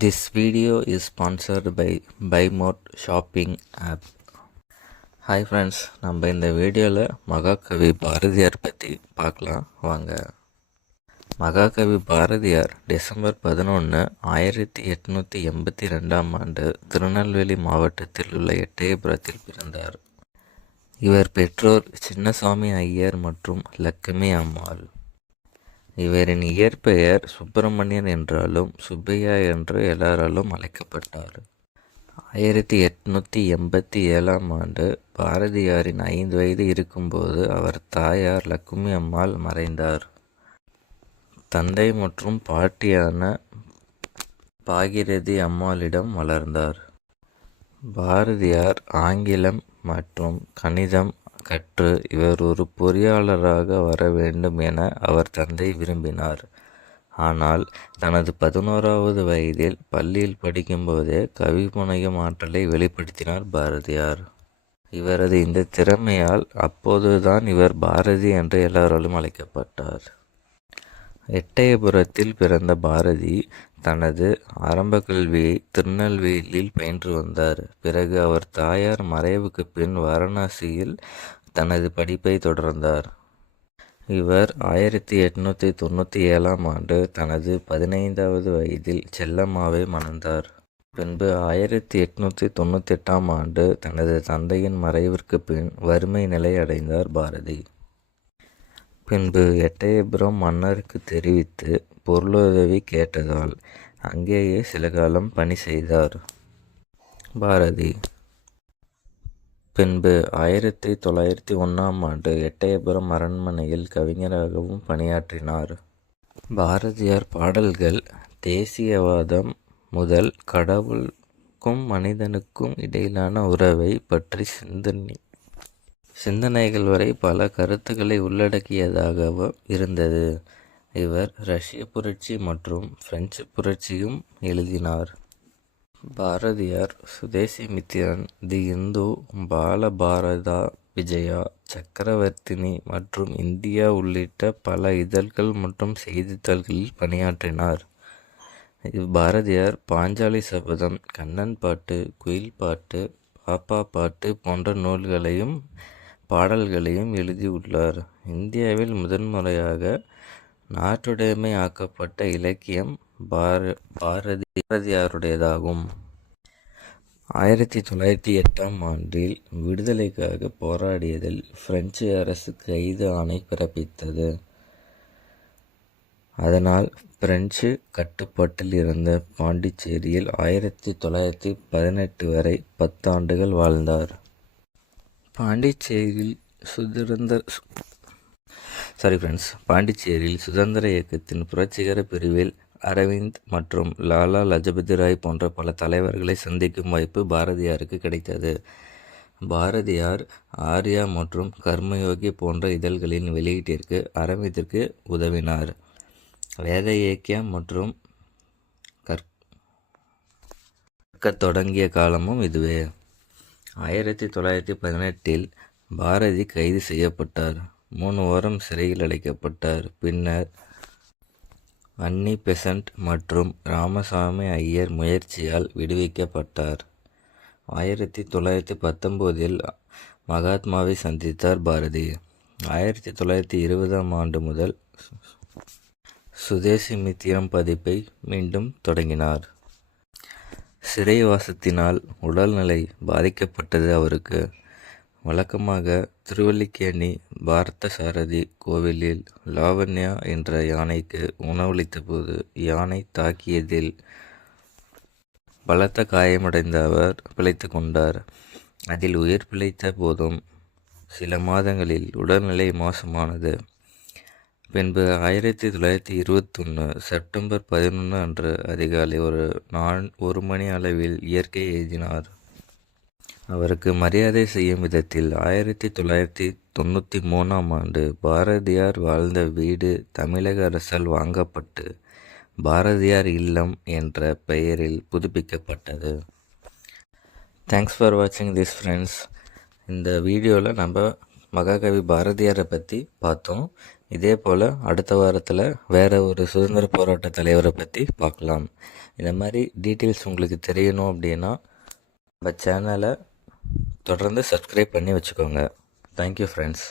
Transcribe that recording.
This video is sponsored by BuyMode shopping app. Hi friends, நம்ம இந்த வீடியோவில் மகாகவி பாரதியார் பற்றி பார்க்கலாம் வாங்க. மகாகவி பாரதியார் டிசம்பர் 11, 1882 திருநெல்வேலி மாவட்டத்தில் உள்ள எட்டயபுரத்தில் பிறந்தார். இவர் பெற்றோர் சின்னசாமி ஐயர் மற்றும் லட்சுமி அம்மாள். இவரின் இயற்பெயர் சுப்பிரமணியன் என்றாலும் சுப்பையா என்று எல்லாராலும் அழைக்கப்பட்டார். 1887 பாரதியாரின் 5 வயது இருக்கும்போது அவர் தாயார் லட்சுமி அம்மாள் மறைந்தார். தந்தை மற்றும் பாட்டியான பாகிரதி அம்மாளிடம் வளர்ந்தார். பாரதியார் ஆங்கிலம் மற்றும் கணிதம் கற்று இவர் ஒரு பொறியாளராக வர வேண்டும் என அவர் தந்தை விரும்பினார். ஆனால் தனது 11வது வயதில் பள்ளியில் படிக்கும்போதே கவி புனையும் ஆற்றலை வெளிப்படுத்தினார் பாரதியார். இவரது இந்த திறமையால் அப்போதுதான் இவர் பாரதி என்று எல்லாராலும் அழைக்கப்பட்டார். எட்டயபுரத்தில் பிறந்த பாரதி தனது ஆரம்ப கல்வியை திருநெல்வேலியில் பயின்று வந்தார். பிறகு அவர் தாயார் மறைவுக்கு பின் வாரணாசியில் தனது படிப்பை தொடர்ந்தார். இவர் 1897 தனது 15வது வயதில் செல்லம்மாவை மணந்தார். பின்பு 1898 தனது தந்தையின் மறைவிற்கு பின் வறுமை நிலை அடைந்தார் பாரதி. பின்பு எட்டயபுரம் மன்னருக்கு தெரிவித்து பொருளுதவி கேட்டதால் அங்கேயே சில காலம் பணி செய்தார் பாரதி. பின்பு 1901 எட்டயபுரம் அரண்மனையில் கவிஞராகவும் பணியாற்றினார். பாரதியார் பாடல்கள் தேசியவாதம் முதல் கடவுளுக்கும் மனிதனுக்கும் இடையிலான உறவை பற்றி சிந்தனைகள் வரை பல கருத்துக்களை உள்ளடக்கியதாகவும் இருந்தது. இவர் ரஷ்ய புரட்சி மற்றும் பிரெஞ்சு புரட்சியும் எழுதினார். பாரதியார் சுதேசிமித்திரன், தி இந்து, பாலபாரதா, விஜயா, சக்கரவர்த்தினி மற்றும் இந்தியா உள்ளிட்ட பல இதழ்கள் மற்றும் செய்தித்தாள்களில் பணியாற்றினார். பாரதியார் பாஞ்சாலி சபதம், கண்ணன் பாட்டு, குயில் பாட்டு, பாப்பா பாட்டு போன்ற நூல்களையும் பாடல்களையும் எழுதியுள்ளார். இந்தியாவில் முதன்முறையாக நாட்டுடைமை ஆக்கப்பட்ட இலக்கியம் பாரதியாருடையதாகும். 1908 விடுதலைக்காக போராடியதில் பிரெஞ்சு அரசு கைது ஆணை பிறப்பித்தது. அதனால் பிரெஞ்சு கட்டுப்பாட்டில் இருந்த பாண்டிச்சேரியில் 1918 வரை 10 ஆண்டுகள் வாழ்ந்தார். பாண்டிச்சேரியில் சுதந்திர இயக்கத்தின் புரட்சிகர பிரிவில் அரவிந்த் மற்றும் லாலா லஜபதி ராய் போன்ற பல தலைவர்களை சந்திக்கும் வாய்ப்பு பாரதியாருக்கு கிடைத்தது. பாரதியார் ஆர்யா மற்றும் கர்மயோகி போன்ற இதழ்களின் வெளியீட்டிற்கு அரவிந்திற்கு உதவினார். வேத இலக்கியம் மற்றும் கற்கத் தொடங்கிய காலமும் இதுவே. 1918 பாரதி கைது செய்யப்பட்டார். 3 வாரம் சிறையில் அடைக்கப்பட்டார். பின்னர் அன்னி பெசன்ட் மற்றும் ராமசாமி ஐயர் முயற்சியால் விடுவிக்கப்பட்டார். 1919 மகாத்மாவை சந்தித்தார் பாரதி. 1920 முதல் சுதேசிமித்திரம் பதிப்பை மீண்டும் தொடங்கினார். சிறைவாசத்தினால் உடல்நிலை பாதிக்கப்பட்டது அவருக்கு. வழக்கமாக திருவல்லிக்கேணி பாரத சாரதி கோவிலில் லாவண்யா என்ற யானைக்கு உணவளித்த போது யானை தாக்கியதில் பலத்த காயமடைந்த அவர் பிழைத்து கொண்டார். அதில் உயிர் பிழைத்த போதும் சில மாதங்களில் உடல்நிலை மோசமானது. பின்பு 1921 செப்டம்பர் 11 அதிகாலை 1 மணி அளவில் இயற்கை எய்தினார். அவருக்கு மரியாதை செய்யும் விதத்தில் 1993 பாரதியார் வாழ்ந்த வீடு தமிழக அரசால் வாங்கப்பட்டு பாரதியார் இல்லம் என்ற பெயரில் புதுப்பிக்கப்பட்டது. தேங்க்ஸ் ஃபார் வாட்சிங் திஸ் ஃப்ரெண்ட்ஸ். இந்த வீடியோவில் நம்ம மகாகவி பாரதியாரை பற்றி பார்த்தோம். இதே போல் அடுத்த வாரத்தில் வேறு ஒரு சுதந்திர போராட்ட தலைவரை பற்றி பார்க்கலாம். இந்த மாதிரி டீட்டெயில்ஸ் உங்களுக்கு தெரியணும் அப்படின்னா நம்ம சேனலை தொடர்ந்து சப்ஸ்கிரைப் பண்ணி வச்சுக்கோங்க. Thank you friends.